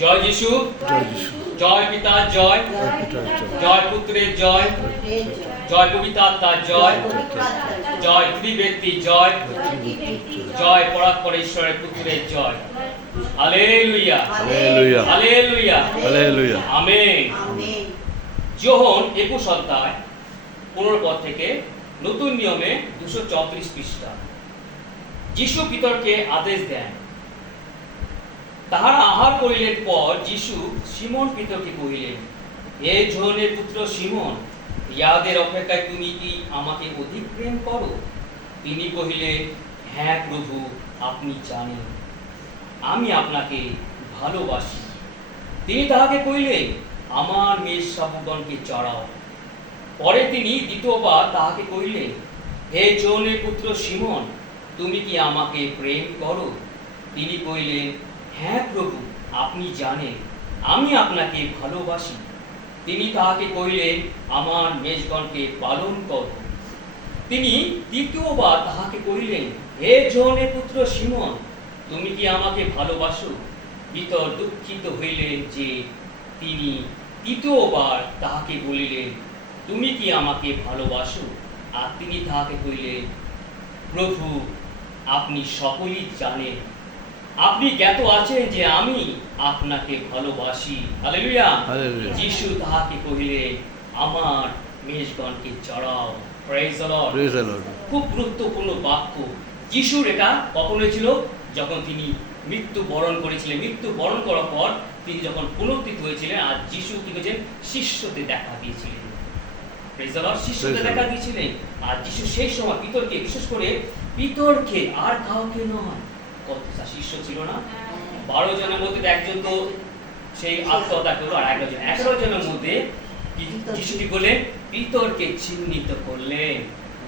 জয় যিশু। জয় পিতার জয় জয়। পুত্রের জয়। জয় কবিতাত্মার জয়। জয় ত্রিব্যক্তির জয়। জয় পরাৎপরেশ্বরের পুত্রের জয়। হালেলুয়া। হালেলুয়া। হালেলুয়া। আমেন। যোহন একুশ অধ্যায় পনেরো পর থেকে নতুন নিয়মে দুশো চৌত্রিশ পৃষ্ঠা। যিশু পিতরকে আদেশ দেন তাহারা আহার করিলেন পর যিশু সিমন পিতরকে কহিলেন, হে জোহনের পুত্র সিমন, ইয়াদের অপেক্ষায় তুমি কি আমাকে অধিক প্রেম করো? তিনি কহিলেন হ্যাঁ প্রভু, আপনি জানেন, আমি আপনাকে ভালোবাসি। তিনি তাহাকে কহিলেন, আমার মেষ সাবুগণকে চড়াও। পরে তিনি দ্বিতীয়বার তাহাকে কহিলেন, হে জৌনের পুত্র সিমন, তুমি কি আমাকে প্রেম করো? তিনি কহিলেন প্রভু, আপনি জানেন, আমি আপনাকে ভালোবাসি। তিনি তাহাকে কহিলেন, আমার মেষগণকে পালন করো। তিনি দ্বিতীয়বার তাহাকে কহিলেন, হে জৌনের পুত্র সিমন, তুমি কি আমাকে ভালোবাসো? ভিতর দুঃখিত হইলেন যে তিনি তৃতীয়বার তাহাকে বলিলেন, তুমি কি আমাকে ভালোবাসো? আর তিনি তাহাকে কহিলেন, প্রভু, আপনি সকলেই জানেন আপনি জ্ঞাত আছেন যে আমি আপনাকে ভালোবাসি। হালেলুয়া। যিশু তাহাকে কহিলেন আমার মেষগণকে চড়াও। প্রেজ দ্য লর্ড খুব গুরুত্বপূর্ণ বাক্য। যিশুর এটা কখন হয়েছিল? যখন তিনি মৃত্যু বরণ করেছিলেন। মৃত্যু বরণ করার পর তিনি যখন পুনরুত্থিত হয়েছিলেন আর যিশু কি করেছেন শিষ্যদের দেখা দিয়েছিলেন। শিষ্যদের দেখা. দিয়েছিলেন। আর যিশু সেই সময় পিতরকে বিশেষ করে পিতরকে আর কাউকে নয় শিষ্য ছিল না। বারো জনের মধ্যে একজন তো সেই আত্মহত্যা করল, আর এগারো জন এগারো জনের মধ্যে করলেন? পিতরকে চিহ্নিত করলেন,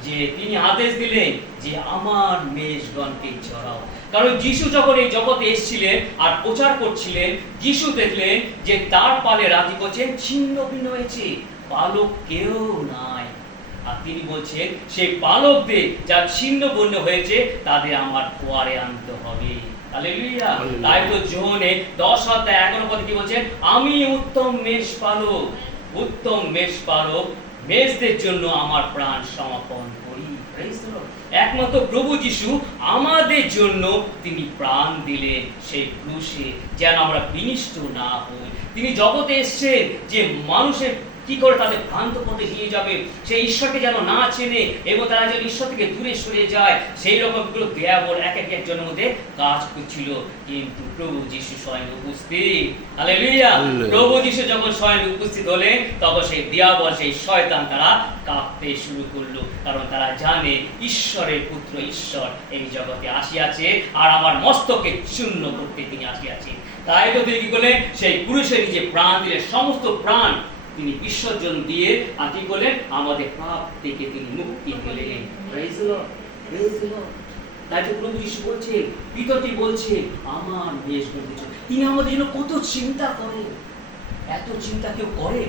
যে তিনি আদেশ দিলেন যে আমার মেষগণকে চড়াও কারণ যিশু যখন এই জগতে এসেছিলেন আর প্রচার করছিলেন, যিশু দেখলেন যে তার পালে রাজি করছেন, ছিন্ন ভিন্ন হয়েছে। পালক কেউ নাই আর তিনি বলছেন সেই পালকদের যা ছিন্ন বন্য হয়েছে তাদের আমার ফোয়ারে আনতে হবে। তাই তো জোহনে দশ অধ্যায় এগারো পদে কি বলছেন? আমি উত্তম মেষ পালক উত্তম মেষ পালক মেষদের জন্য আমার প্রাণ সমর্পণ করি. একমাত্র প্রভু যিশু আমাদের জন্য তিনি প্রাণ দিলেন সেই ক্রুশে যেন আমরা বিনিষ্ট না হই। তিনি জগতে এসেছেন যে মানুষের কি করে তাদের ভ্রান্ত পথে নিয়ে যাবে? সেই ঈশ্বরকে যেন না চেনে এবং তারা যেন ঈশ্বর থেকে দূরে সরে যায় সেই রকমগুলো দেয়াবর এক এক একজনের মধ্যে কাজ করছিল। কিন্তু প্রভু যিশু স্বয়ং উপস্থিত। হালেলুয়া প্রভু যিশু যখন স্বয়ং উপস্থিত হলেন তখন সেই দিয়াবল সেই শয়তান তারা কাঁপতে শুরু করল। কারণ তারা জানে ঈশ্বরের পুত্র ঈশ্বর এই জগতে আসিয়াছে আর আমার মস্তকে চূর্ণ করতে তিনি আসিয়াছেন। তাই তো তিনি কি করলেন? সেই পুরুষের নিজে প্রাণ দিলে সমস্ত প্রাণ তিনি বিসর্জন দিয়ে কি করলেন? আমাদের পাপ থেকে তিনি মুক্তি পেলেন। তাই তো প্রভু যিশু বলছেন পিতটি বলছে, আমার বন্ধু তিনি আমাদের জন্য কত চিন্তা করে এত চিন্তা কেউ করে?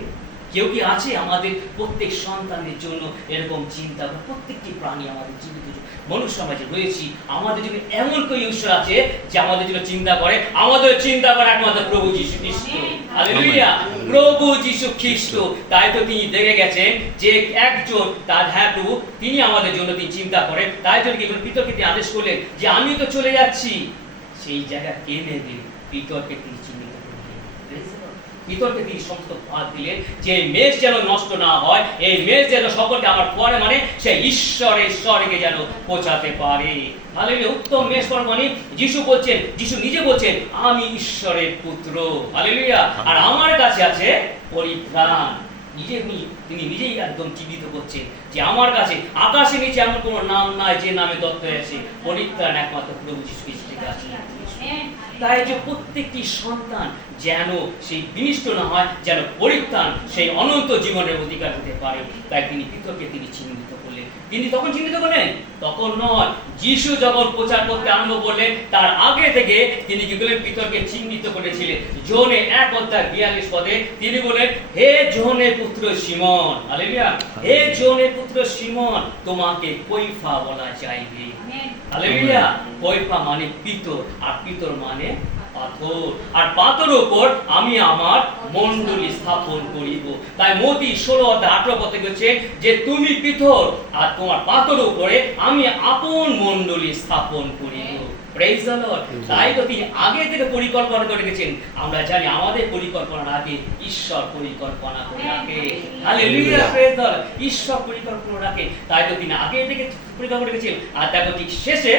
কেউ কি আছে আমাদের প্রত্যেক সন্তানের জন্য এরকম চিন্তা করে? প্রত্যেকটি প্রাণী আমাদের জীবিত মনুষ্য সমাজে রয়েছি আমাদের জন্য এমন কোন ঈশ্বর আছে যে আমাদের জন্য চিন্তা করে আমাদের চিন্তা করে একমাত্র প্রভু যীশু খ্রিস্ট হালেলুয়া প্রভু যীশু খ্রিস্ট তাই তো তিনি দেখে গেছেন যে একজন তার হ্যাঁ প্রভু তিনি আমাদের জন্য তিনি চিন্তা করেন তাই জন্য কি? পিতরকে তিনি আদেশ করলেন যে আমি তো চলে যাচ্ছি সেই জায়গা কে নেবে পিতরকে তিনি পিতরকে তিনি সমস্ত দিলেন। যে মেষ যেন নষ্ট না হয়, এই মেষ যেন সকলকে আমার পরে মানে সে যেন পৌঁছাতে পারে। উত্তম মেষ মানে যিশু বলছেন, যিশু নিজে বলছেন, আমি ঈশ্বরের পুত্র। হালেলুয়া, আর আমার কাছে আছে পরিত্রাণ। নিজে তিনি নিজেই একদম চিহ্নিত করছেন যে আমার কাছে আকাশে নিচে এমন কোনো নাম নাই যে নামে দত্ত আছে পরিত্রাণ একমাত্র প্রভু যিশু খ্রিস্টের কাছে। তাই যে প্রত্যেকটি সন্তান যেন সেই বিনিষ্ট না হয়, যেন পরিত্রাণ সেই অনন্ত জীবনের অধিকার হতে পারে, তাই তিনি পৃথকে তিনি চিহ্নিত তিনি তখন চিহ্নিত করলেন তখন নয় যিশু যখন প্রচার করতে আরম্ভ করলেন তার আগে থেকে তিনি কি করলেন পিতরকে চিহ্নিত করেছিলেন। জোনে এক অধ্যায় বিয়াল্লিশ পদে তিনি বলেন হে জোনের পুত্র সিমন হালেলুয়া হে জোনে পুত্র সিমন তোমাকে কৈফা বলা যাইবে। হালেলুয়া কৈফা মানে পিতর আর পিতর মানে পাথর। আর পাথরের উপর আমি আমার মণ্ডলী স্থাপন করিব। তাই মোদি ষোলো অধ্যায় আঠারো পথে হচ্ছে যে তুমি পিথর আর তোমার পাথরের উপরে আমি আপন মণ্ডলী স্থাপন করিব. তাই তো তিনি আগে থেকে পরিকল্পনা করে রেখেছেন। আমরা জানি আমাদের পরিকল্পনার আগে ঈশ্বর পরিকল্পনা করে রাখে। ঈশ্বর পরিকল্পনা রাখে। তাই তো তিনি আগে থেকে পরিকল্পনা আর দেখো ঠিক শেষে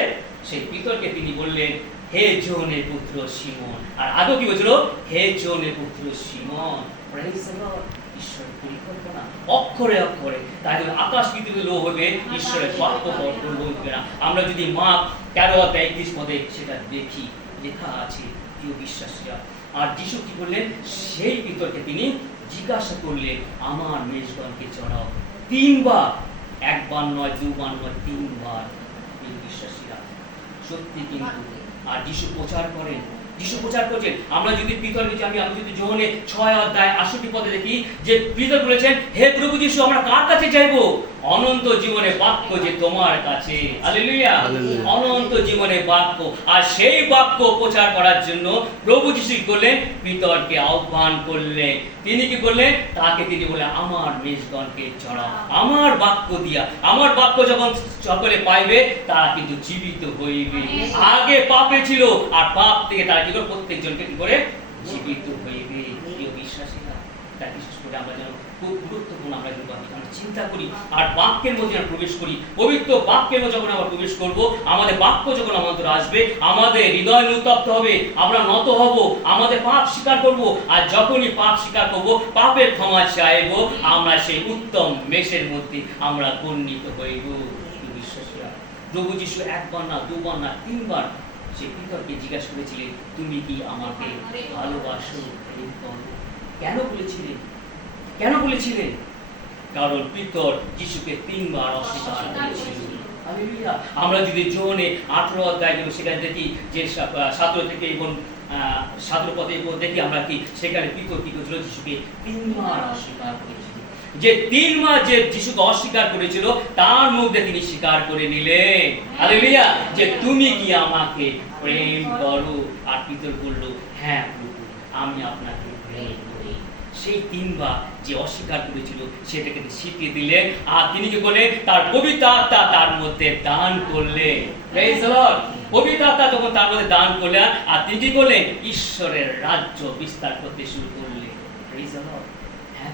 সেই পিতরকে তিনি বললেন হে জোনের পুত্র সিমন আর কি বলছিল? হে জোনের পুত্র সিমন পরিকল্পনা। অক্ষরে অক্ষরে। তাই আকাশ লো হবে। ঈশ্বরের বাক্য আমরা যদি মাপ তেরো অধ্যায় পদে সেটা দেখি। লেখা আছে, প্রিয় বিশ্বাসীরা। আর যিশু কি করলেন? সেই পিতরকে তিনি জিজ্ঞাসা করলেন, আমার মেজগণকে চড়াও। তিনবার। একবার নয়, দুবার নয়, তিনবার। প্রিয় বিশ্বাসীরা, সত্যি কিন্তু আর যিশু প্রচার করেন। যিশু প্রচার করছেন। আমরা যদি পিতর নিচে আমি আমি যদি যোহনে ছয় অধ্যায় আষট্টি পদে দেখি যে পিতর বলেছেন, হে প্রভু যিশু, আমরা কার কাছে যাইবো? অনন্ত জীবনে বাক্য যে তোমার কাছে। অনন্ত জীবনে বাক্য। আর সেই বাক্য প্রচার করার জন্য প্রভু যিশু করলেন? পিতরকে আহ্বান করলেন। তিনি কি করলেন? তাকে তিনি বলে আমার মেজগণকে চড়াও। আমার বাক্য দিয়া। আমার বাক্য যখন সকলে পাইবে তারা কিন্তু জীবিত হইবে। আগে পাপে ছিল আর পাপ থেকে তারা কি করে? প্রত্যেকজনকে কি করে? জীবিত হইবে প্রিয় বিশ্বাসীরা তাই বিশেষ করে আমরা যেন খুব গুরুত্বপূর্ণ আমরা কিন্তু আমরা চিন্তা করি। আর বাক্যের মধ্যে আমরা প্রবেশ করি। পবিত্র বাক্যের মধ্যে যখন আমরা প্রবেশ করব, আমাদের বাক্য যখন আমাদের আসবে, আমাদের হৃদয় উত্তপ্ত হবে, আমরা নত হব, আমাদের পাপ স্বীকার করব, আর যখনই পাপ স্বীকার করব, পাপের ক্ষমা চাইব, আমরা সেই উত্তম মেষের মধ্যে আমরা গণ্ডিত হইব। বিশ্বাসীরা প্রভু যিশু একবার না, দুবার না, তিনবার সে পিতরকে জিজ্ঞাসা করেছিলেন, তুমি কি আমাকে ভালোবাসো? কেন বলেছিলেন? কেন বলেছিলেন? কারণ পিতর যিশুকে তিনবার অস্বীকার করেছিল। আমরা যদি জোনে আঠারো অধ্যায়গুলো সেখানে দেখি যে সাতর থেকে এবং সাতর পথে এবং দেখি আমরা কি সেখানে পিতর কি করেছিল? যিশুকে তিনবার অস্বীকার করেছিল। যে তিন তিনবার যে যিশুকে অস্বীকার করেছিল তার মধ্যে তিনি স্বীকার করে নিলেন। হালেলুয়া। যে তুমি কি আমাকে প্রেম করো? আর পিতর বলল হ্যাঁ প্রভু আমি আপনাকে প্রেম করি সেই তিনবার যে অস্বীকার করেছিল, সেটাকে শিখিয়ে দিলেন। আর তিনি কি করলেন? তার পবিত্র আত্মা তার মধ্যে দান করলেন। তার মধ্যে দান করলেন। আর তিনি কি করলেন? ঈশ্বরের রাজ্য বিস্তার করতে শুরু করলেন। Lord. হ্যাঁ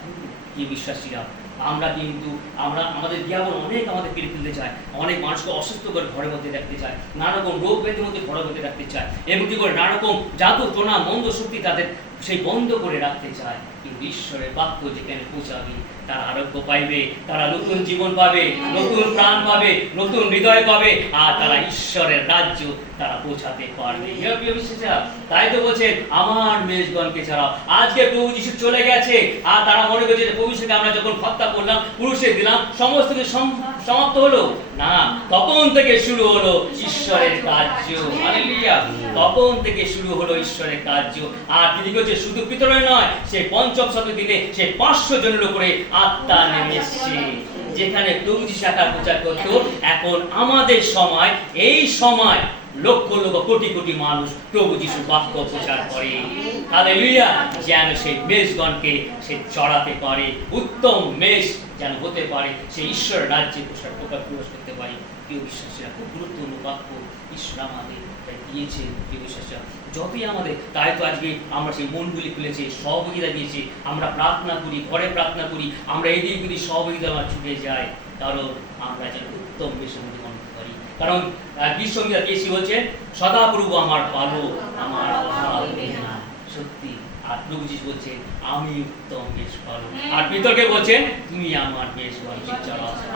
কি বিশ্বাসীরা, আমরা কিন্তু, আমরা, আমাদের অনেক আমাদের চায়, অনেক মানুষকে অসুস্থ করে ঘরের মধ্যে রাখতে চায়, নানা রকম রোগ ব্যাধির মধ্যে ঘরের মধ্যে রাখতে চায়। এবং কি করে? নানা রকম জাদু টোনা মন্দ শক্তি তাদের সেই বন্ধ করে রাখতে চায়। কিন্তু ঈশ্বরের বাক্য যেখানে পৌঁছাবে তারা আরোগ্য পাইবে তারা নতুন জীবন পাবে নতুন প্রাণ পাবে নতুন হৃদয় পাবে আর তারা ঈশ্বরের রাজ্য তারা পৌঁছাতে পারবে। তাই তো বলছেন আমার মেজগণকে ছাড়াও আজকে প্রভু যিশু চলে গেছে আর তারা মনে করছে যে প্রভু আমরা যখন হত্যা করলাম পুরুষে দিলাম সমস্ত কিছু সমাপ্ত হলো? না তখন থেকে শুরু হলো ঈশ্বরের কার্য। তখন থেকে শুরু হলো ঈশ্বরের কার্য। আর তিনি বলছে শুধু পিতরে নয়, সে পঞ্চম শত দিনে সে পাঁচশো জনের উপরে আত্মা নেমে এসছে যেখানে যিশু একা প্রচার করতো, এখন আমাদের সময়, এই সময় লক্ষ লক্ষ কোটি কোটি মানুষ প্রভু যিশু বাক্য প্রচার করে। হালেলুয়া! যেন সেই মেষগণকে সে চড়াতে পারে, উত্তম মেষ যেন হতে পারে, সে ঈশ্বর রাজ্যে প্রসার প্রকাশ প্রবেশ করতে পারে। কেউ বিশ্বাসীরা খুব গুরুত্বপূর্ণ বাক্য ঈশ্বর আমাদের দিয়েছে প্রিয় বিশ্বাসীরা যতই আমাদের, তাই তো আজকে আমরা সেই মনগুলি খুলেছে সহযোগিতা দিয়েছে, আমরা প্রার্থনা করি, ঘরে প্রার্থনা করি, আমরা এদিক ওদিক সহযোগিতা আমরা ছুটে যাই কারণ আমরা যেন উত্তম গণিত কারণ বিশ্বঙ্গীরা কেসি বলছে? সদাপ্রভু আমার ভালো আমার সত্যি, আর প্রভু যিশু আমি উত্তম বেশ ভালো আর পিতরকে বলছেন তুমি আমার বেশ ভালো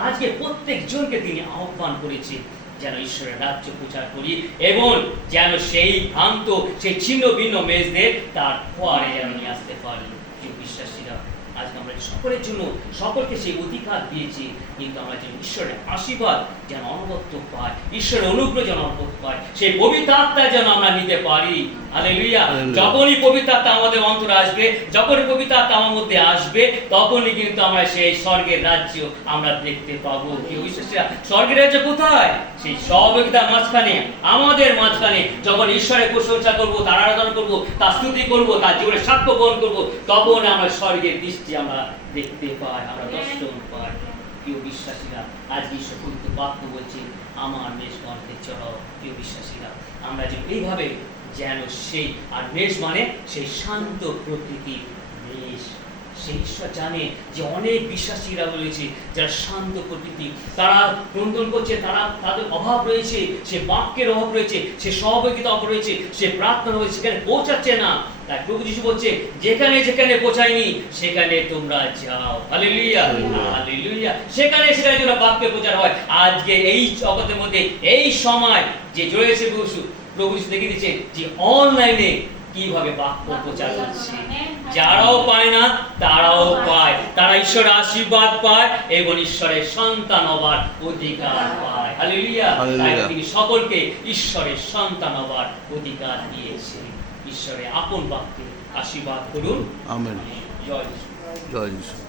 আজকে প্রত্যেকজনকে তিনি আহ্বান করেছে যেন ঈশ্বরের রাজ্য প্রচার করি এবং যেন সেই ভ্রান্ত, সেই ছিন্ন ভিন্ন মেজদের তার ফোয়ারে যেন নিয়ে আসতে পারি। কেউ বিশ্বাসীরা আজকে আমরা সকলের জন্য সকলকে সেই অধিকার দিয়েছি। কিন্তু আমরা যেন ঈশ্বরের আশীর্বাদ যেন অনবত্ত পাই ঈশ্বরের অনুগ্রহ যেন অনবত্ত পাই সেই পবিত্র আত্মা যেন আমরা নিতে পারি। Hallelujah Hallelujah. যখনই পবিত্রতা আমাদের অন্তরে আসবে যখনই পবিত্রতা আমার মধ্যে আসবে তখনই কিন্তু আমরা সেই স্বর্গের রাজ্য আমরা দেখতে পাবো। কি বিশ্বাসীরা স্বর্গের রাজ্য কোথায়? সেই সহযোগিতার মাঝখানে আমাদের মাঝখানে। যখন ঈশ্বরের প্রশংসা করব তার আরাধনা করব তার স্তুতি করব তার জীবনে সাক্ষ্য বহন করব তখন আমরা স্বর্গের দৃষ্টি আমরা দেখতে পাই আমরা দর্শন পাই প্রিয় বিশ্বাসীরা আজকে পবিত্র বাক্য বলছে আমার মেষগণকে চড়াও প্রিয় বিশ্বাসীরা। আমরা যে এইভাবে যেন সেই আর মেষ মানে সেই শান্ত প্রকৃতির মেষ। সেই ঈশ্বর জানে যে অনেক বিশ্বাসীরা রয়েছে যারা শান্ত প্রকৃতি তারা ক্রন্দন করছে তারা তাদের অভাব রয়েছে সে বাক্যের অভাব রয়েছে সে সহযোগিতা অভাব রয়েছে সে প্রার্থনা রয়েছে সেখানে পৌঁছাচ্ছে না। তাই প্রভু যিশু বলছে যেখানে যেখানে পৌঁছায়নি সেখানে তোমরা যাও। হালেলুয়া হালেলুয়া সেখানে সেখানে বাক্যের প্রচার হয়। আজকে এই জগতের মধ্যে এই সময় যে রয়েছে প্রভু প্রভু যিশু দেখিয়ে যে অনলাইনে কীভাবে বাক্য প্রচার হচ্ছে। যারাও পায় না তারাও পায়। তারা ঈশ্বরের আশীর্বাদ পায় এবং ঈশ্বরের সন্তান হবার অধিকার পায়। হালেলুয়া তাই. তিনি সকলকে ঈশ্বরের সন্তান হবার অধিকার দিয়েছে ঈশ্বরের আপন বাক্যে আশীর্বাদ করুন। আমেন। জয় জয় যিশু।